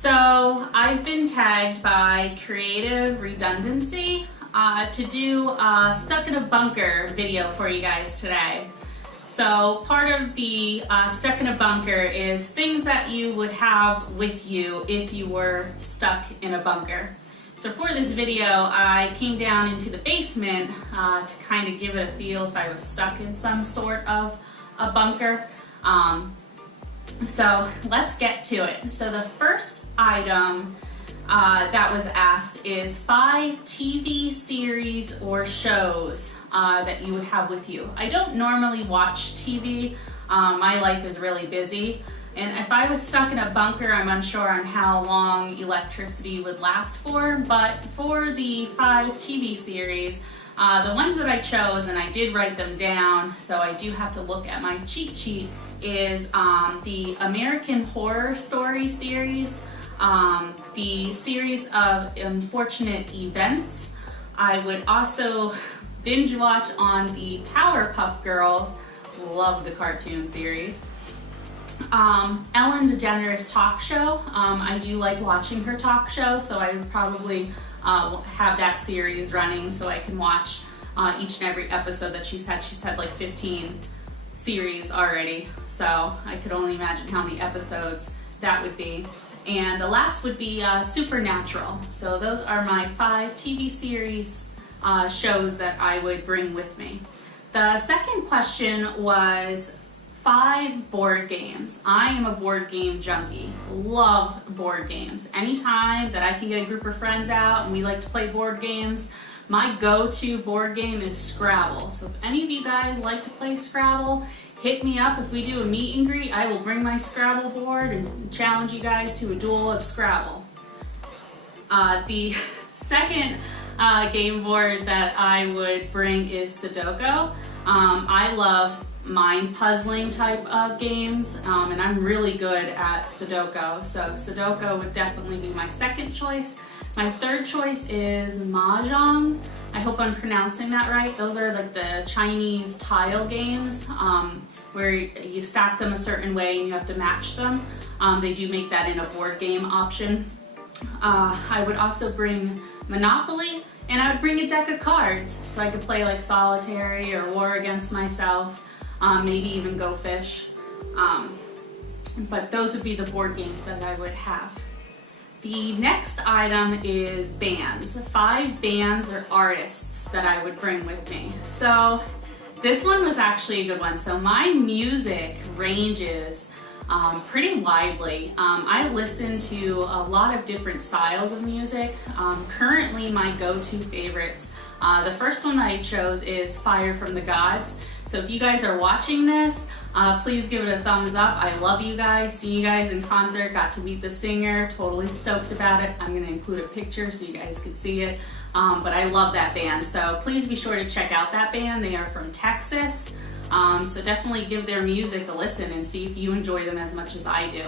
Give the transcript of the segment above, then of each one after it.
So I've been tagged by Creative Redundancy to do a Stuck in a Bunker video for you guys today. So part of the Stuck in a Bunker is things that you would have with you if you were stuck in a bunker. So for this video, I came down into the basement to kind of give it a feel if I was stuck in some sort of a bunker. So let's get to it. So the first item that was asked is 5 TV series or shows that you would have with you. I don't normally watch TV. My life is really busy. And if I was stuck in a bunker, I'm unsure on how long electricity would last for. But for the 5 TV series, the ones that I chose, and I did write them down, so I do have to look at my cheat sheet, is the American Horror Story series, the series of Unfortunate Events. I would also binge watch on the Powerpuff Girls, love the cartoon series. Ellen DeGeneres talk show, I do like watching her talk show, so I would probably have that series running so I can watch each and every episode that she's had. She's had like 15 series already, so I could only imagine how many episodes that would be. And the last would be Supernatural. So those are my 5 TV series shows that I would bring with me. The second question was 5 board games. I am a board game junkie. Love board games. Anytime that I can get a group of friends out and we like to play board games, my go-to board game is Scrabble. So if any of you guys like to play Scrabble, hit me up. If we do a meet and greet, I will bring my Scrabble board and challenge you guys to a duel of Scrabble. The second game board that I would bring is Sudoku. I love mind puzzling type of games, and I'm really good at Sudoku. So Sudoku would definitely be my second choice. My third choice is Mahjong. I hope I'm pronouncing that right. Those are like the Chinese tile games where you stack them a certain way and you have to match them. They do make that in a board game option. I would also bring Monopoly, and I would bring a deck of cards so I could play like Solitary or War Against Myself, maybe even Go Fish. But those would be the board games that I would have. The next item is bands. 5 bands or artists that I would bring with me. So this one was actually a good one. So my music ranges pretty widely. I listen to a lot of different styles of music. Currently my go-to favorites, the first one I chose is Fire from the Gods. So if you guys are watching this, please give it a thumbs up. I love you guys. See you guys in concert. Got to meet the singer. Totally stoked about it. I'm going to include a picture so you guys can see it. But I love that band. So please be sure to check out that band. They are from Texas. So definitely give their music a listen and see if you enjoy them as much as I do.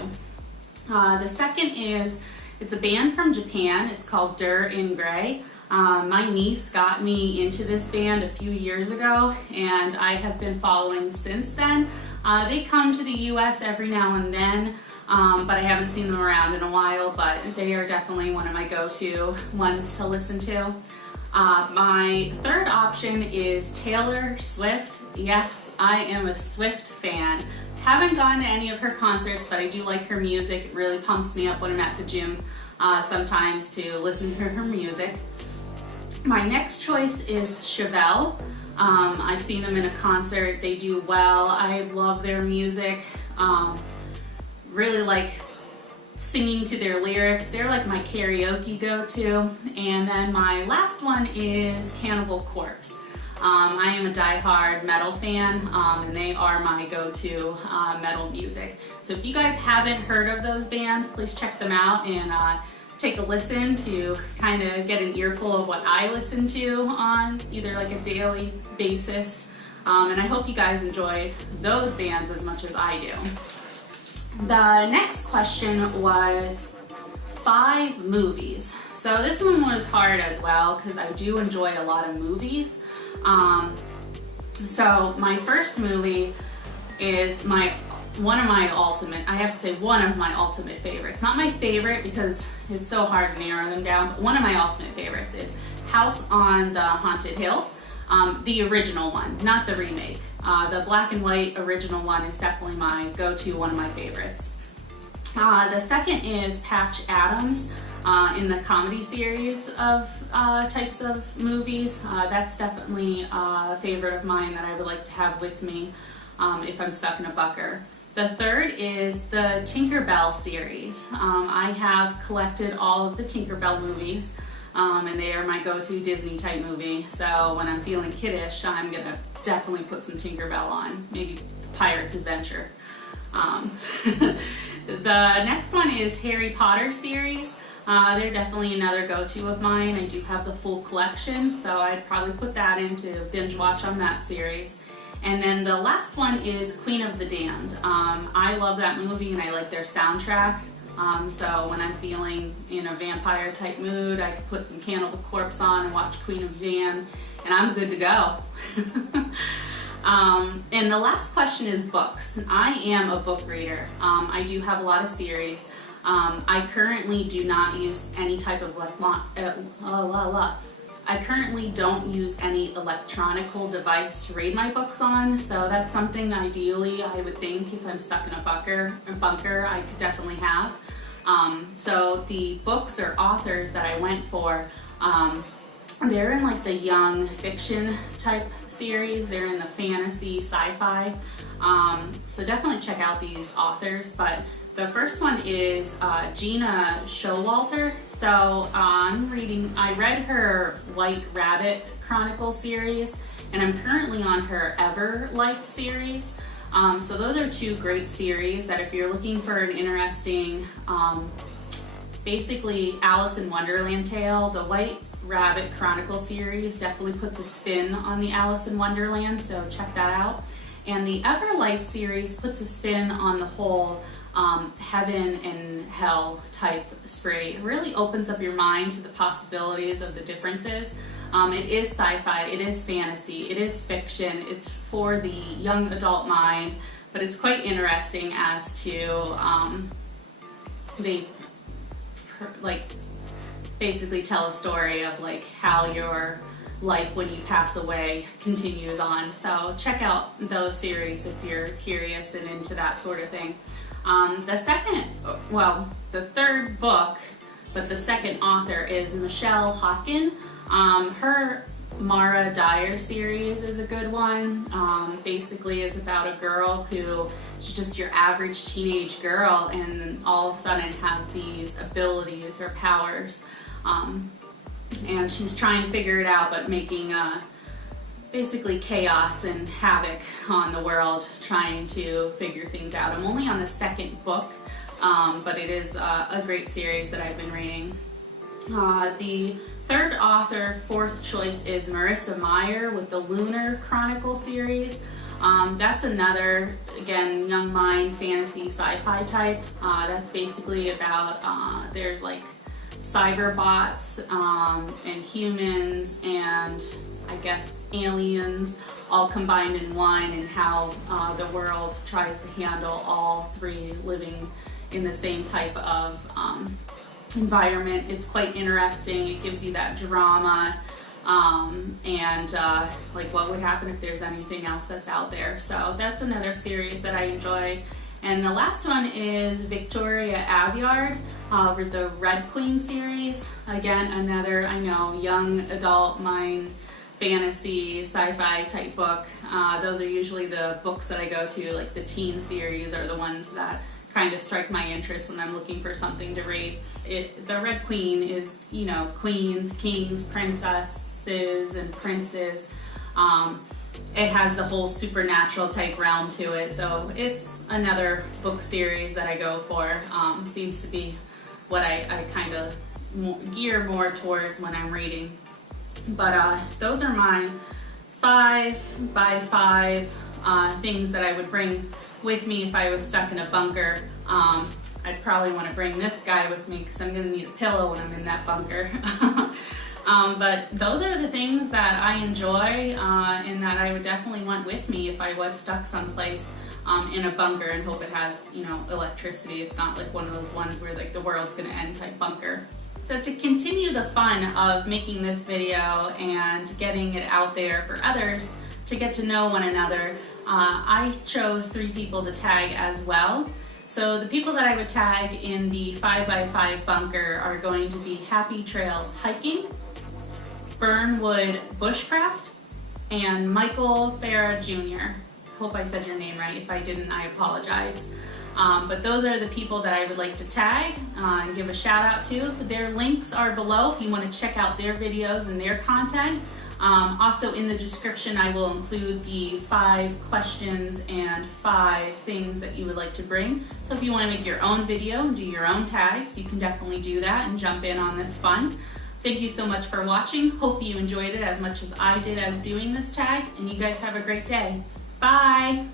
The second is, it's a band from Japan. It's called Dir in Grey. My niece got me into this band a few years ago, and I have been following since then. They come to the US every now and then, but I haven't seen them around in a while, but they are definitely one of my go-to ones to listen to. My third option is Taylor Swift. Yes, I am a Swift fan. Haven't gone to any of her concerts, but I do like her music. It really pumps me up when I'm at the gym sometimes to listen to her music. My next choice is Chevelle. I've seen them in a concert. They do well. I love their music. Really like singing to their lyrics. They're like my karaoke go-to. And then my last one is Cannibal Corpse. I am a die-hard metal fan, and they are my go-to metal music. So if you guys haven't heard of those bands, please check them out and take a listen to kind of get an earful of what I listen to on either like a daily basis. And I hope you guys enjoyed those bands as much as I do. The next question was 5 movies. So this one was hard as well because I do enjoy a lot of movies. So my first movie is my one of my ultimate, I have to say one of my ultimate favorites, not my favorite because it's so hard to narrow them down, but one of my ultimate favorites is House on the Haunted Hill, the original one, not the remake. The black and white original one is definitely my go-to, one of my favorites. The second is Patch Adams in the comedy series of types of movies. That's definitely a favorite of mine that I would like to have with me if I'm stuck in a bunker. The third is the Tinkerbell series. I have collected all of the Tinkerbell movies, and they are my go-to Disney type movie. So when I'm feeling kiddish, I'm gonna definitely put some Tinkerbell on, maybe Pirate's Adventure. The next one is Harry Potter series. They're definitely another go-to of mine. I do have the full collection, so I'd probably put that in to binge watch on that series. And then the last one is Queen of the Damned. I love that movie and I like their soundtrack. So when I'm feeling in a vampire type mood, I could put some Cannibal Corpse on and watch Queen of the Damned, and I'm good to go. And the last question is books. I am a book reader. I do have a lot of series. I currently do not use any type of I currently don't use any electronical device to read my books on, so that's something ideally I would think if I'm stuck in a bunker I could definitely have. So the books or authors that I went for, they're in like the young fiction type series, they're in the fantasy, sci-fi, so definitely check out these authors. But the first one is Gina Showalter. So I read her White Rabbit Chronicle series, and I'm currently on her Ever Life series. So those are two great series that if you're looking for an interesting, basically Alice in Wonderland tale, the White Rabbit Chronicle series definitely puts a spin on the Alice in Wonderland, so check that out. And the Ever Life series puts a spin on the whole heaven and hell type spree. It really opens up your mind to the possibilities of the differences. It is sci-fi, it is fantasy, it is fiction, it's for the young adult mind, but it's quite interesting as to they basically tell a story of like how your life when you pass away continues on. So check out those series if you're curious and into that sort of thing. The third book, but the second author is Michelle Hotkin. Her Mara Dyer series is a good one. Basically is about a girl who is just your average teenage girl and all of a sudden has these abilities or powers. And she's trying to figure it out, but making basically chaos and havoc on the world, trying to figure things out. I'm only on the second book, but it is a great series that I've been reading. The third author, fourth choice, is Marissa Meyer with the Lunar Chronicle series. That's another, again, young mind, fantasy, sci-fi type. That's basically about, there's like cyberbots and humans and I guess aliens all combined in one, and how the world tries to handle all three living in the same type of environment. It's quite interesting. It gives you that drama and like what would happen if there's anything else that's out there. So that's another series that I enjoy. And the last one is Victoria Aveyard with the Red Queen series. Again, another, I know, young adult mind, fantasy, sci-fi type book. Those are usually the books that I go to, like the teen series are the ones that kind of strike my interest when I'm looking for something to read. The Red Queen is, you know, queens, kings, princesses, and princes. It has the whole supernatural type realm to it, so it's another book series that I go for. Seems to be what I kind of gear more towards when I'm reading. But those are my 5 by 5 things that I would bring with me if I was stuck in a bunker. I'd probably want to bring this guy with me because I'm going to need a pillow when I'm in that bunker. But those are the things that I enjoy and that I would definitely want with me if I was stuck someplace. in a bunker and hope it has, you know, electricity. It's not like one of those ones where like the world's gonna end type bunker. So to continue the fun of making this video and getting it out there for others to get to know one another, I chose 3 people to tag as well. So the people that I would tag in the 5x5 bunker are going to be Happy Trails Hiking, Burnwood Bushcraft, and Michael Farah Jr. Hope I said your name right. If I didn't, I apologize. But those are the people that I would like to tag and give a shout out to. Their links are below if you want to check out their videos and their content. Also in the description I will include the 5 questions and 5 things that you would like to bring. So if you want to make your own video and do your own tags, you can definitely do that and jump in on this fun. Thank you so much for watching. Hope you enjoyed it as much as I did as doing this tag, and you guys have a great day. Bye!